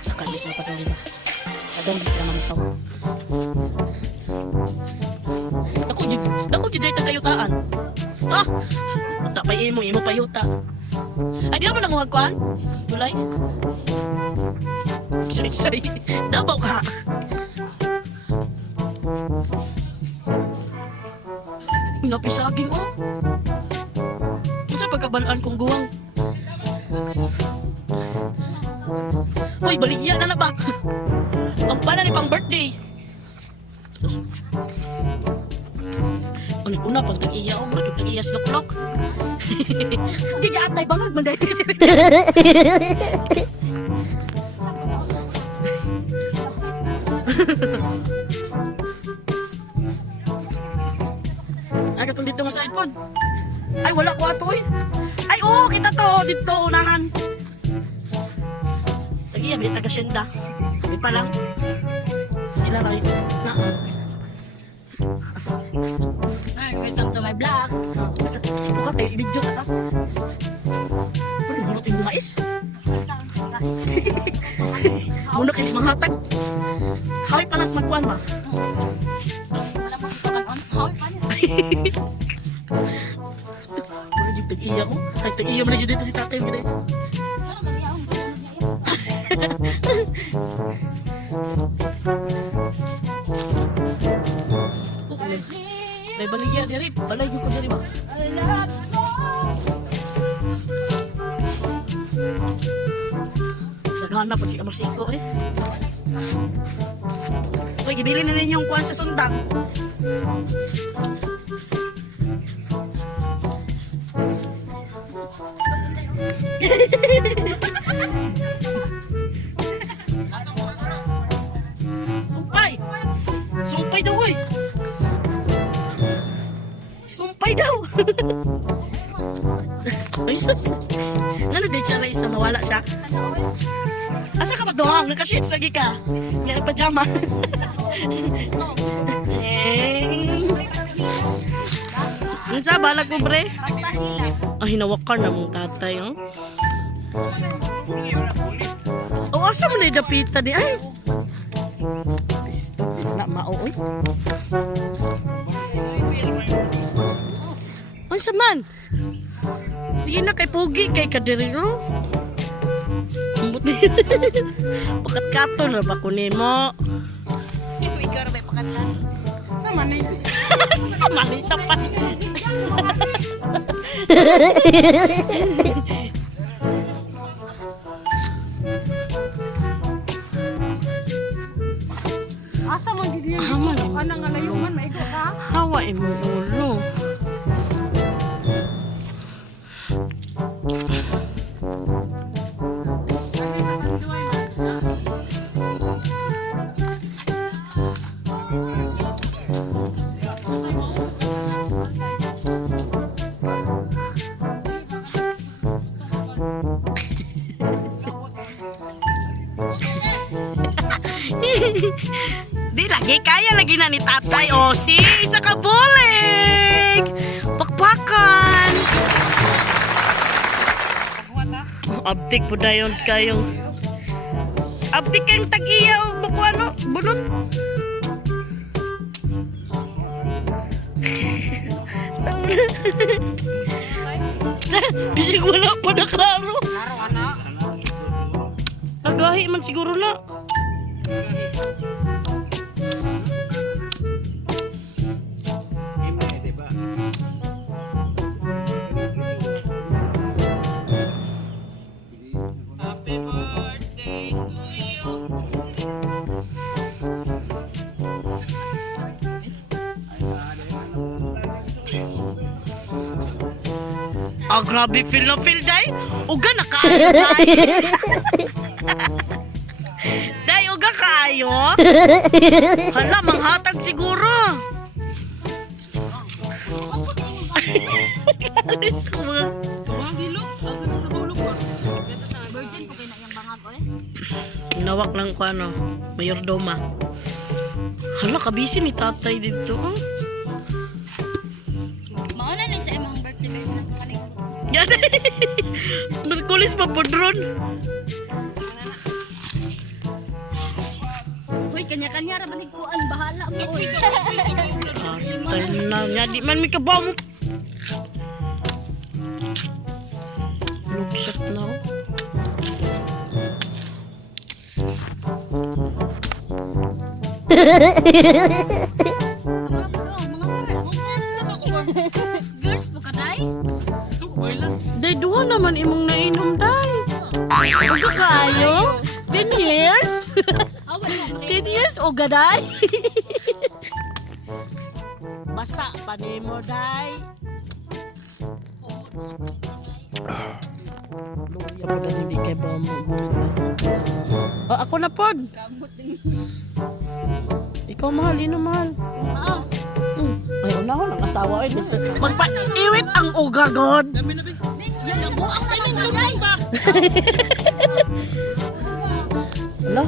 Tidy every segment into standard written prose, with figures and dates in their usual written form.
Sakal bisa padong ba? Padong bisa naman ito. Dako giday ta kayutaan. Ah, ta pa imo payuta. Ay di naman nanguhag kuan. Bulay. Say. Dabaw ka. Napisaging oh. Sa pagkabalaan kong guwang. Uy, baligya na ba? Ang pala ni pang birthday. Una pang tag-iya o, bakit tag-iya slok-lok? Hindi ka atay bangag man dahil. Aga itong dito nga sa iPod. Ay, wala ko ato eh. Ay, oo, kita to. Dito, unahan. Tagi, may taga-syenda. Hindi pa lang. Sila na ito. Ay, welcome to my vlog. Ito ka, tayo, i-video ka ta. Ano, munot yung mais? Munot yung mga hatag. Kaway panas magkuhan ba? Wala mo ito kan on hold pa niya. Wala yung tag-iya ko. Ay, tag-iya mo na dito si tatay. Ano gabi akong gano'n niya? May baligya diri, balay ko diri ba? Naghanap pag ikamasiko eh. Okay, gibili na rin yung kuwan sa sundang. Sumpay! Sumpay daw eh! Sumpay daw! Ay sus! Ano din siya na isa, mawala siya? Asa ka ba doang? Naka-shades lagi ka? May pajama? Ano sa balag mo bre? Ah, hinawakan na mong tatay oh. Oh, asa mo na yung dapita ni ay? Pisto, na maoy. Ano sa man? Sige na kay Pugi, kay Kadiri no? Pakat kato na ba kunin mo? Ikaw rin may pakatan. Sama na yun. Sama na yun. Tapan. Asa man gid yan? Haman. Ana nga layuman maigo ka? Hawa mo ulo. Di lagi kaya lagi na ni tatay o si isa ka bulig pakpakan abtik po dayon kayong abtik kayong tag-iya o buko ano bunot bisig wala pa na klaro nagahi man siguro na. Happy birthday to you. Ah, grabe feel na feel day. Uga na kaayo day. Day, uga kaayo. Hala, manghatag siguro. Alis ko mga. Mga gilo, ako na sa bulok ba? Ganda sa virgin po kayo na yung bangag oy. Nawak lang ko ano, mayordoma. Hala, kabisi ni tatay dito. Mauna na sa imong birthday Merkulis pa po drone. Uy, kanya-kanya ra manig kuan bahala mo. Uy. Tayo na nga, di man may kabaw mo. Lugshot na ako. Mga pulo, mga girls po ka day? Day, duha naman imong nainom, day. Huwag ka kayo? 10 years? Awan mo 10 years o gaday? Basa pa ni mo, day. Luya po na hindi kay ba mo. Oh, ako na pod. kamot din. Ikaw mahal, ino mahal. Oo. Ay, una ko lang asawa. Magpa-iwit ang ugagod. Yan ang buang ka ng sunay. Ala,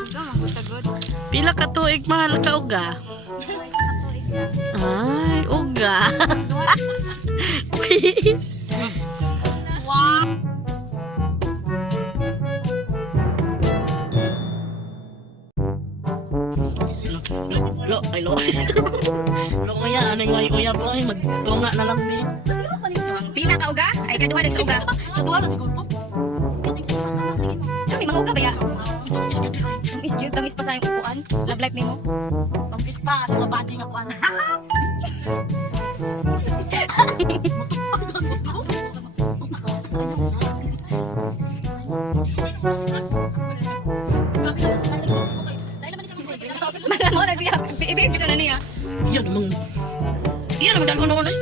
Uga magutagod. pila ka tuig mahal ka uga? Ay, uga. Wow. Lo, ay lo. Lo kuya, anong may kuya po ay magtunga na lang ni. Ang pinakauga ay kaduha sa uga. Katuwa na siguro po. Kami mga uga ba ya? Ang isgyud tamis pa sa yung upuan. Love life nimo. Pampis pa sa mga bading ako ana. Mo ra siya. Ibig dito na niya. Iyan namang. Iyan namang dalawa na unay.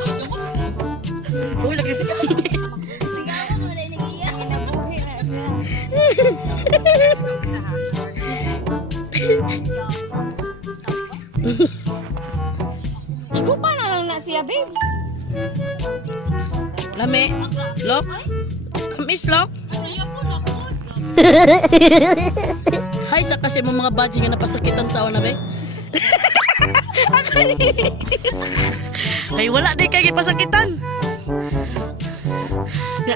Uy, lagi. Sigawan mo na inigiya. Inabuhi na siya. Igupa na lang na siya, babes. Lame. Lok. Tamis, lok. Hay, sa kasi mo mga badge nga napasakitan sa una, be. Ay, wala di kay pasakitan.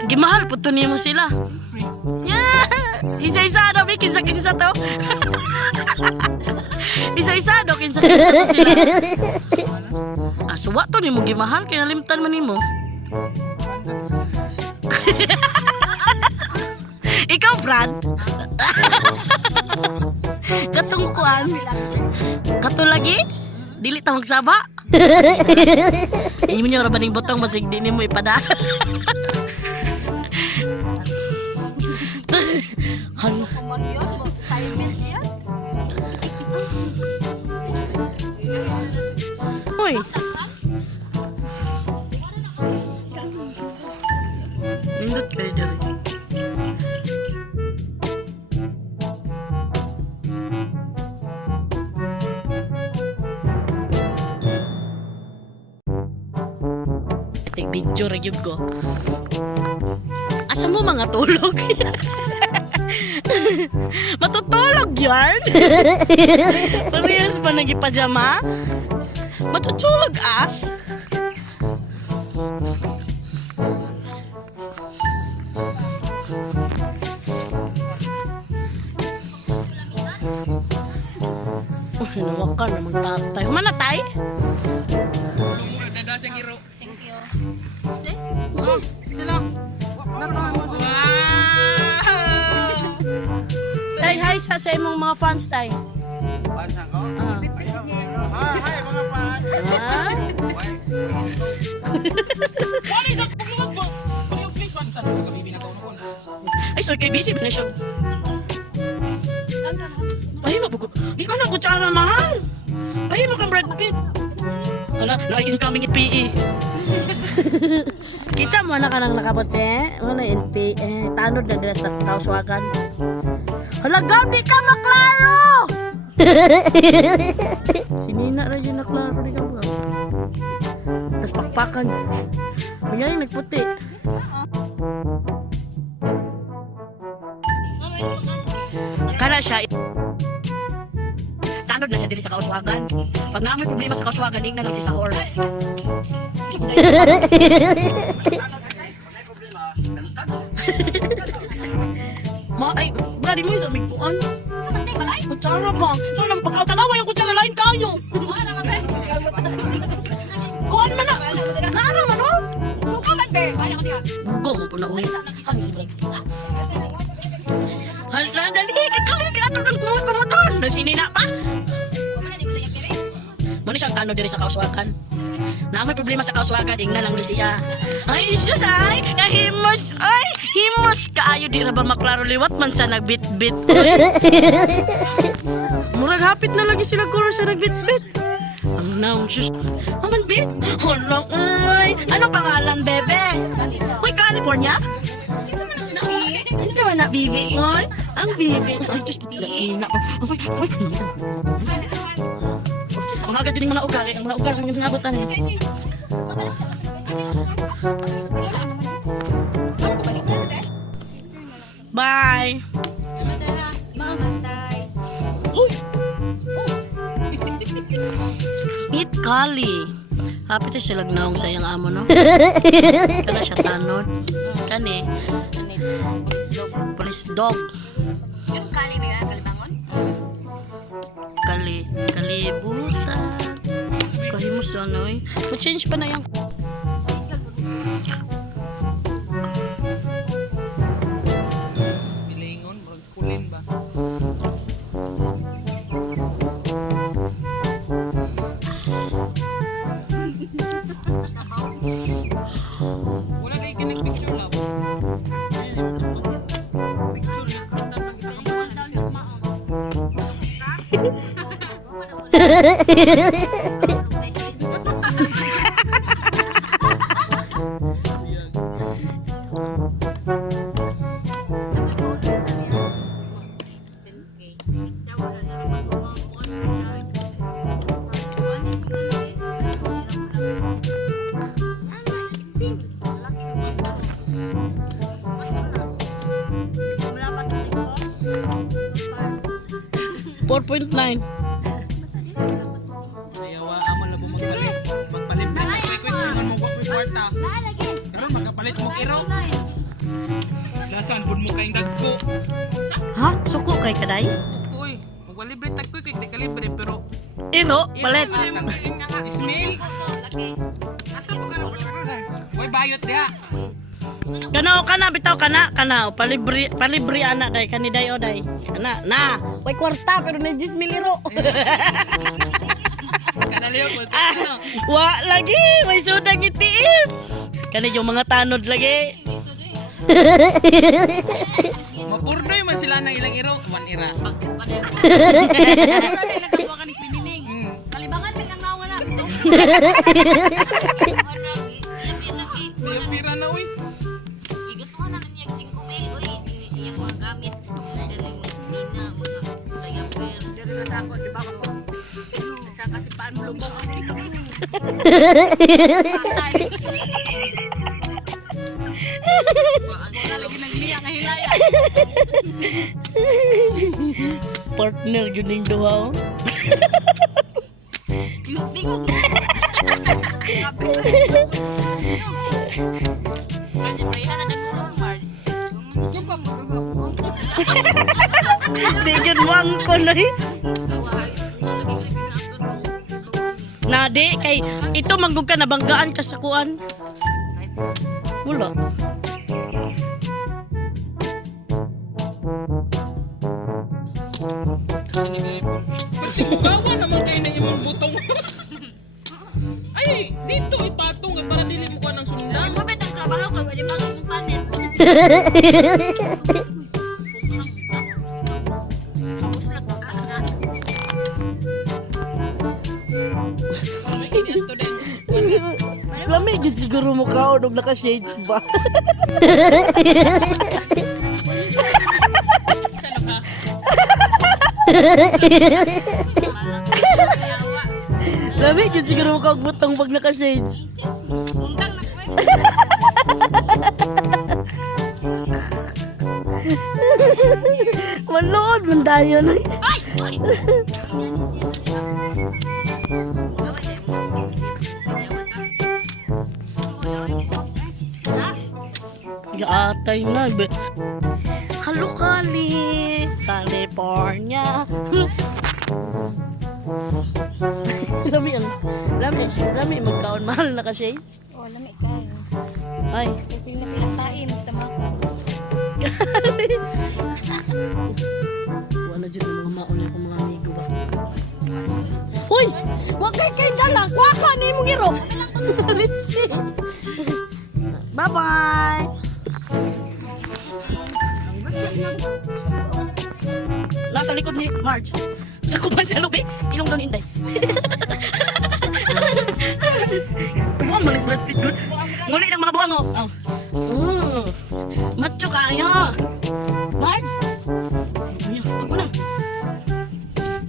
Gimahal po to mo sila. Yeah! Isa-isa daw, be. Kinsa-kinsa to. Isa-isa daw, kinsa-kinsa to sila. Ah, so what to ni mo gimahal? Kinalimtan man ni mo. Ikaw, Brad. Katungkuan. Kato lagi? Dili ta magsaba? Imo nyo rabaning botong masig di nimo ipada. Han. Kumagyon mo. Silent yan. Hoy. Nindot kayo dali. Take video review ko. Asa mo mga tulog? Matutulog yan? Parehas pa nagipajama? Matutulog as? Oh, hinawakan naman tatay. Humana tay? Thank you. Tay, hi sa imong mga fans, tay. Fans ako? Ah. Hi mga fans! Ah? Ay, so kay busy ba na siya? Ay, mabugo. Di man ang kutsara, mahal. Ay, mo kang Brad Pitt. Wala, na-incoming PE. Kita mo na ka nang nakabotse. Wala, PE. Tanod na dila sa kauswagan. Hala, gam, di ka maklaro! Sinina na dyan na klaro ni Gam. Tapos pakpakan. Mayroon nagputi. Kana siya. Tanod na siya dili sa kauswagan. Pag na may problema sa kauswagan, ning na lang si Sahor. Ma, ay, brady mo yung samigpuan. Sa mantay balay. Kutsara ba? So, nang pagkatanawa yung kutsara lain kayo. Wala naman be. Kuhan man na. Naara man, oh. Suka man be. Wala ko diha. Go mo po na uwi. Hala, dali. Kikali ka ito ng kumot-kumuton. Nagsinina pa. Kumana di mo tayo kiri. Muna siyang tano diri sa kauswakan. Na may problema sa kauswakan, ingna lang ni siya. Ay, Diyos ay, nahimos, ay, himos kaayo di na ba maklaro liwat man sa nagbit-bit. Murag hapit na lagi sila kuro sa nagbit-bit. Ang naong Diyos. Aman, bit? Hala, uy. Ano pangalan, bebe? Uy, California? Ito man na, bibi. Uy, ang bibi. Ay, Diyos, laki na. Uy, uy. Mga agad din mga ugali. Ang mga ugali ang mga ngabutan eh. Bye! Mamantay. Uy! Meet Kali. Happy to siya lagnaong sa iyang amo, no? Kana siya tanod. Kani. Police dog. Yung kali ba yan? Kalibangon? Kalibutan. Kahimos na, no? Pa-change pa na yung... Pilingon, kulin ba? Wala na ikinag picture lang. $4.9. Ayawa, amo na po magpalit. Magpalit na. Kwek-kwek naman mo ko kwarta. Pero magkapalit mo kiro. Lasaan po mo kayong dagko. Ha? Suko kay kaday? Uy, magwalibre tagkwek, di kalibre pero... Iro, palit. Ismail, asa po ka na po? Uy, bayot diha. Kanaw kana bitaw kana palibri anak day kani day o day. Kana na, way kwarta pero na 10 miliro. Kanaliw po. Wa lagi, may sudang itiim. Kani yung mga tanod lagi. Mapurdoy man sila ng ilang iro. One ira. Kalibangan may nang nawala. Pira na uy. Gusto ko na niya 5 mil. Uy, yung mga gamit. Galing mga sinina, mga tayaper. Dere na sa ako, di ba ko? Sa kasi paan lubong. Lagi nagliya nga hilaya. Partner yun yung duha. Tingog. Kasi prehan na dagulon, Mar. Di yun mo ang kunoy. Nadi, kay ito manggug ka nabanggaan ka sa kuan. Wala. Gawa naman kayo na yung butong. Ay, dito ipatong para dili mo ko ng sundan. Mabit ang trabaho ko, wala mga yung panet. May kiniasto din. Lamig yun siguro mo ka o nung naka-shades ba? Sano ka? Lamig yun siguro mo ka og butong pag naka-shades. Undang na ko. Manood man tayo na. Ay! Ay! Gaatay na. Kali, California. Lami magkaon mahal na ka shades. Oh, lami kayo. Ay, Pilang taim, tamaka. wala dyan yung mga maon yung mga amigo ba. Uy! Wag kay dala! Kuha ka ni mong iro! Let's see! Bye-bye! Nasa likod ni Marge. Sa kuban sa lubi, ilong doon inday. Buwang mo Brad Pitt good. Nguli ng mga buwang oh. Macho kayo. Marge? Ay, ako na.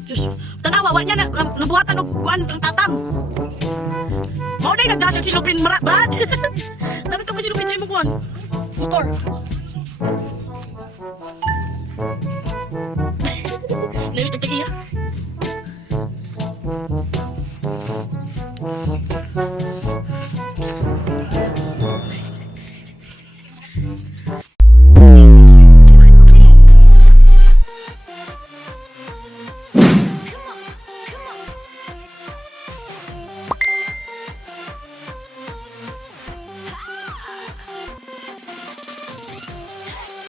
Diyos, tanawa, wala niya na, nabuhatan ng buwan ng tatang. Mao na nagdasag si Lupin, Brad. Dapat ka pa si Lupin sa imong buwan. Motor. Nari, tagtagiya.